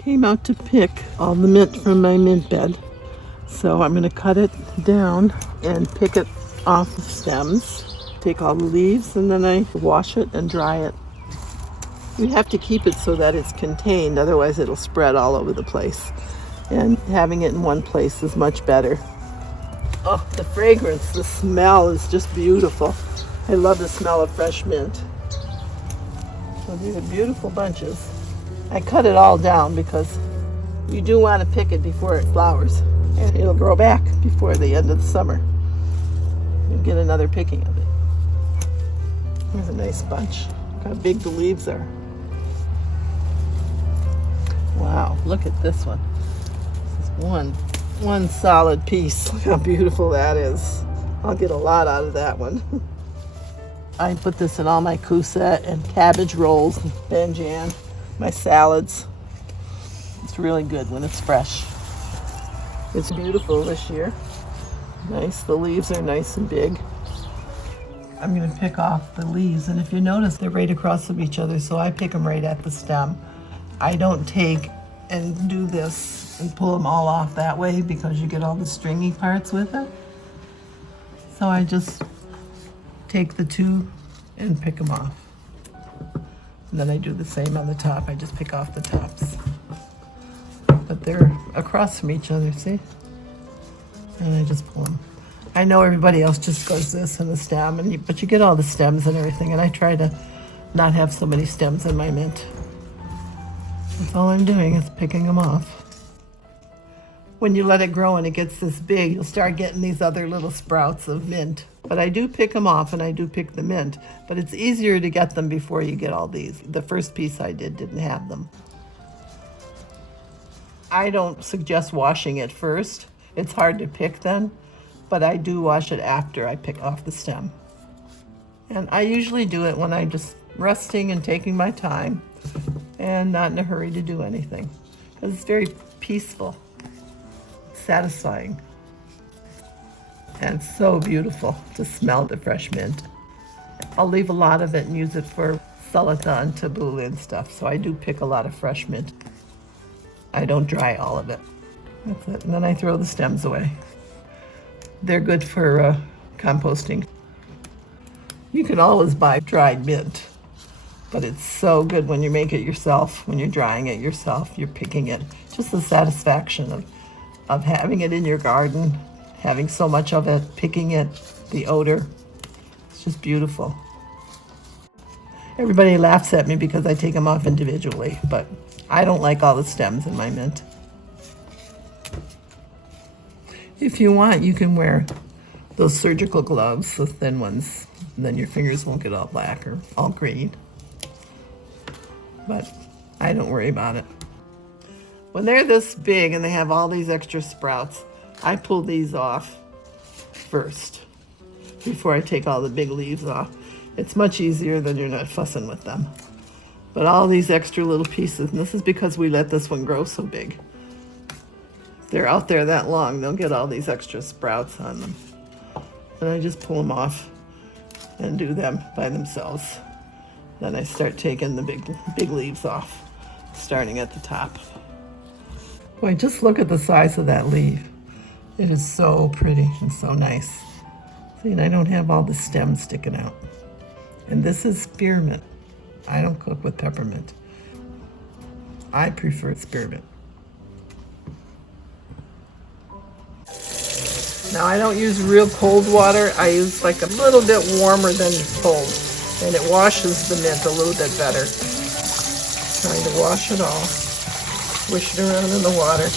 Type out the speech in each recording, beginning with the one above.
Came out to pick all the mint from my mint bed. So I'm going to cut it down and pick it off the stems. Take all the leaves and then I wash it and dry it. You have to keep it so that it's contained, otherwise it'll spread all over the place. And having it in one place is much better. Oh, the fragrance, the smell is just beautiful. I love the smell of fresh mint. So these are beautiful bunches. I cut it all down because you do want to pick it before it flowers. And it'll grow back before the end of the summer. You'll get another picking of it. Here's a nice bunch. Look how big the leaves are. Wow, look at this one. This is one solid piece. Look how beautiful that is. I'll get a lot out of that one. I put this in all my couscous and cabbage rolls, and banchan, my salads. It's really good when it's fresh. It's beautiful this year. Nice, the leaves are nice and big. I'm going to pick off the leaves, and if you notice, they're right across from each other, so I pick them right at the stem. I don't take and do this and pull them all off that way because you get all the stringy parts with it. So I just take the two and pick them off. And then I do the same on the top. I just pick off the tops. But they're across from each other, see? And I just pull them. I know everybody else just goes this and the stem, but you get all the stems and everything, and I try to not have so many stems in my mint. That's all I'm doing is picking them off. When you let it grow and it gets this big, you'll start getting these other little sprouts of mint. But I do pick them off and I do pick the mint, but it's easier to get them before you get all these. The first piece I did didn't have them. I don't suggest washing it first. It's hard to pick then, but I do wash it after I pick off the stem. And I usually do it when I'm just resting and taking my time and not in a hurry to do anything. Because it's very peaceful, satisfying, and so beautiful to smell the fresh mint. I'll leave a lot of it and use it for salata and tabbouleh and stuff, so I do pick a lot of fresh mint. I don't dry all of it. That's it, and then I throw the stems away. They're good for composting. You can always buy dried mint, but it's so good when you make it yourself, when you're drying it yourself, you're picking it. Just the satisfaction of having it in your garden, having so much of it, picking it, the odor. It's just beautiful. Everybody laughs at me because I take them off individually, but I don't like all the stems in my mint. If you want, you can wear those surgical gloves, the thin ones, and then your fingers won't get all black or all green. But I don't worry about it. When they're this big and they have all these extra sprouts, I pull these off first before I take all the big leaves off. It's much easier than you're not fussing with them. But all these extra little pieces, and this is because we let this one grow so big. If they're out there that long, they'll get all these extra sprouts on them. And I just pull them off and do them by themselves. Then I start taking the big leaves off, starting at the top. Boy, just look at the size of that leaf. It is so pretty and so nice. See, and I don't have all the stems sticking out. And this is spearmint. I don't cook with peppermint. I prefer spearmint. Now I don't use real cold water. I use like a little bit warmer than cold. And it washes the mint a little bit better. Trying to wash it all. Swish it around in the water.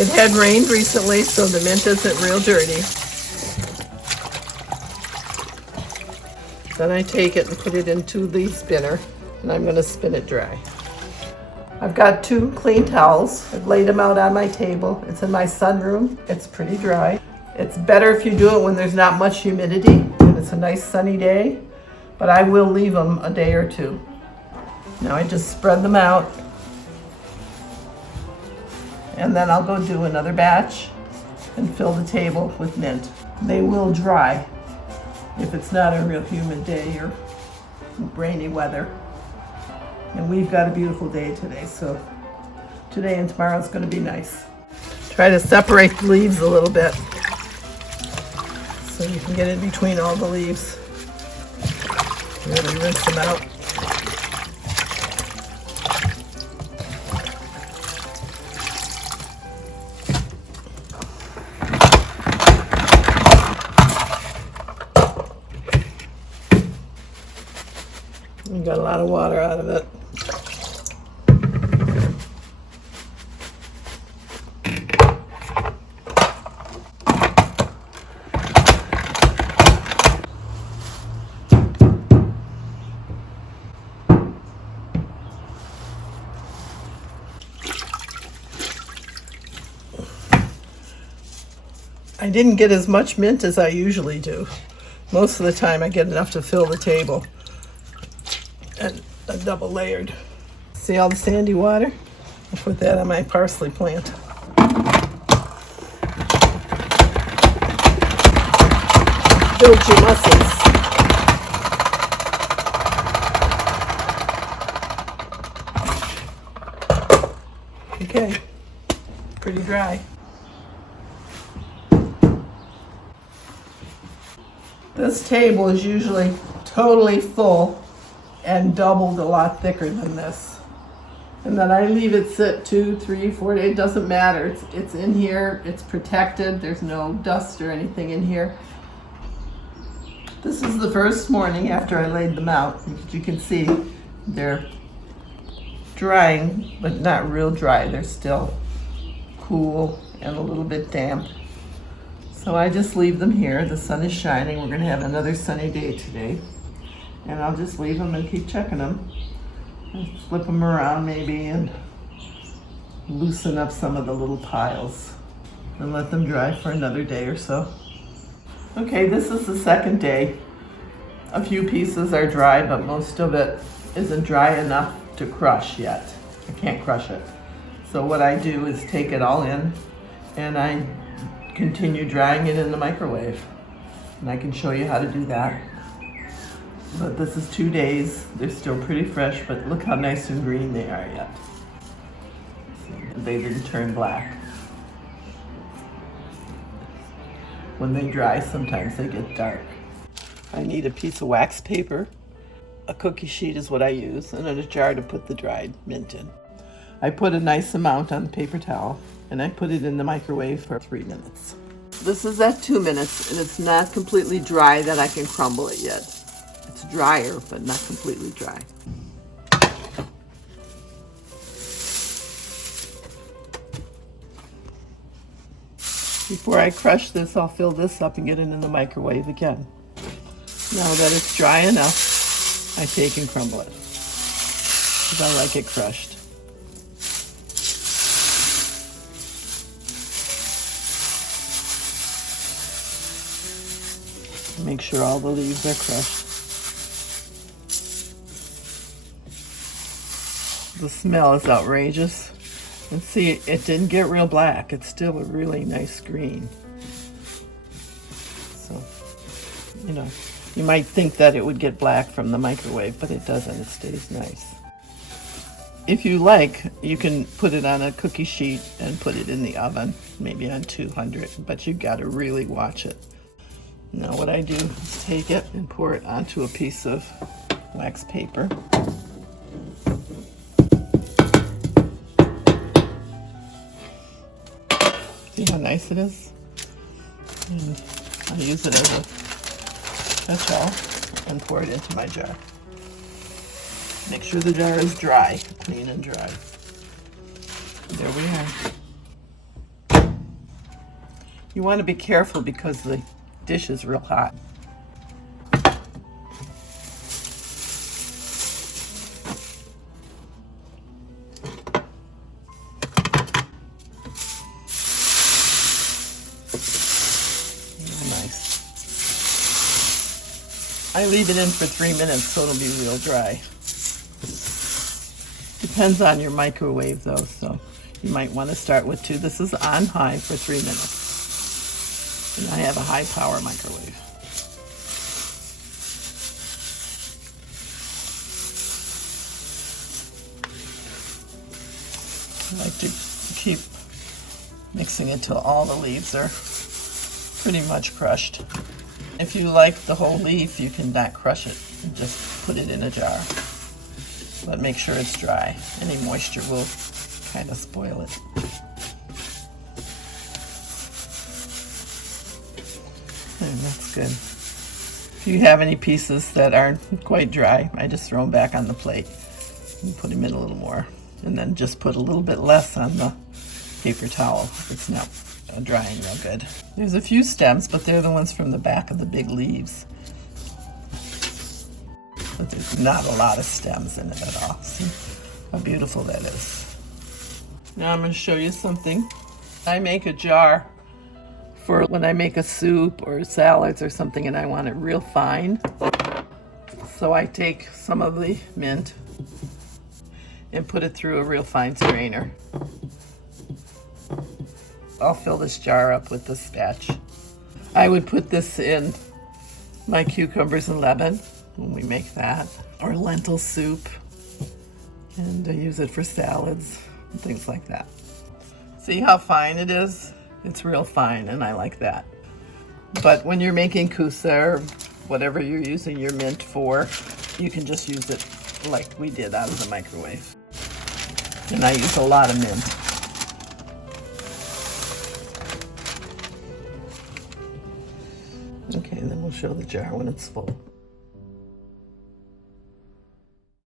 It had rained recently, so the mint isn't real dirty. Then I take it and put it into the spinner, and I'm going to spin it dry. I've got 2 clean towels. I've laid them out on my table. It's in my sunroom. It's pretty dry. It's better if you do it when there's not much humidity and it's a nice sunny day, but I will leave them a day or 2. Now I just spread them out, and then I'll go do another batch and fill the table with mint. They will dry if it's not a real humid day or rainy weather. And we've got a beautiful day today, so today and tomorrow is going to be nice. Try to separate the leaves a little bit so you can get in between all the leaves. Really rinse them out. You got a lot of water out of it. I didn't get as much mint as I usually do. Most of the time I get enough to fill the table. And a double layered. See all the sandy water? I'll put that on my parsley plant. Build your muscles. Okay, pretty dry. This table is usually totally full and doubled a lot thicker than this. And then I leave it sit 2, 3, 4 days, it doesn't matter. It's in here, it's protected, there's no dust or anything in here. This is the first morning after I laid them out. As you can see, they're drying, but not real dry. They're still cool and a little bit damp. So I just leave them here. The sun is shining. We're gonna have another sunny day today. And I'll just leave them and keep checking them. And flip them around maybe and loosen up some of the little piles and let them dry for another day or so. Okay, this is the second day. A few pieces are dry, but most of it isn't dry enough to crush yet. I can't crush it. So what I do is take it all in and I continue drying it in the microwave. And I can show you how to do that. But this is 2 days. They're still pretty fresh, but look how nice and green they are yet. They didn't turn black. When they dry, sometimes they get dark. I need a piece of wax paper. A cookie sheet is what I use, and then a jar to put the dried mint in. I put a nice amount on the paper towel, and I put it in the microwave for 3 minutes. This is at 2 minutes, and it's not completely dry that I can crumble it yet. It's drier, but not completely dry. Before I crush this, I'll fill this up and get it in the microwave again. Now that it's dry enough, I take and crumble it, because I like it crushed. Make sure all the leaves are crushed. The smell is outrageous. And see, it didn't get real black. It's still a really nice green. So, you know, you might think that it would get black from the microwave, but it doesn't. It stays nice. If you like, you can put it on a cookie sheet and put it in the oven, maybe on 200, but you've got to really watch it. Now what I do is take it and pour it onto a piece of wax paper. See how nice it is? And I use it as a catch-all and pour it into my jar. Make sure the jar is dry, clean and dry. There we are. You want to be careful because the dish is real hot. Nice. I leave it in for 3 minutes so it'll be real dry. Depends on your microwave though, so you might want to start with 2. This is on high for 3 minutes. And I have a high power microwave. I like to keep mixing it till all the leaves are pretty much crushed. If you like the whole leaf, you can not crush it and just put it in a jar. But make sure it's dry. Any moisture will kind of spoil it. And that's good. If you have any pieces that aren't quite dry, I just throw them back on the plate and put them in a little more. And then just put a little bit less on the paper towel if it's not drying real good. There's a few stems, but they're the ones from the back of the big leaves. But there's not a lot of stems in it at all. See how beautiful that is. Now I'm going to show you something. I make a jar for when I make a soup or salads or something and I want it real fine. So I take some of the mint and put it through a real fine strainer. I'll fill this jar up with this batch. I would put this in my cucumbers and lemon when we make that, or lentil soup, and I use it for salads and things like that. See how fine it is? It's real fine, and I like that. But when you're making kusa or whatever you're using your mint for, you can just use it like we did out of the microwave. And I use a lot of mint. Okay, and then we'll show the jar when it's full.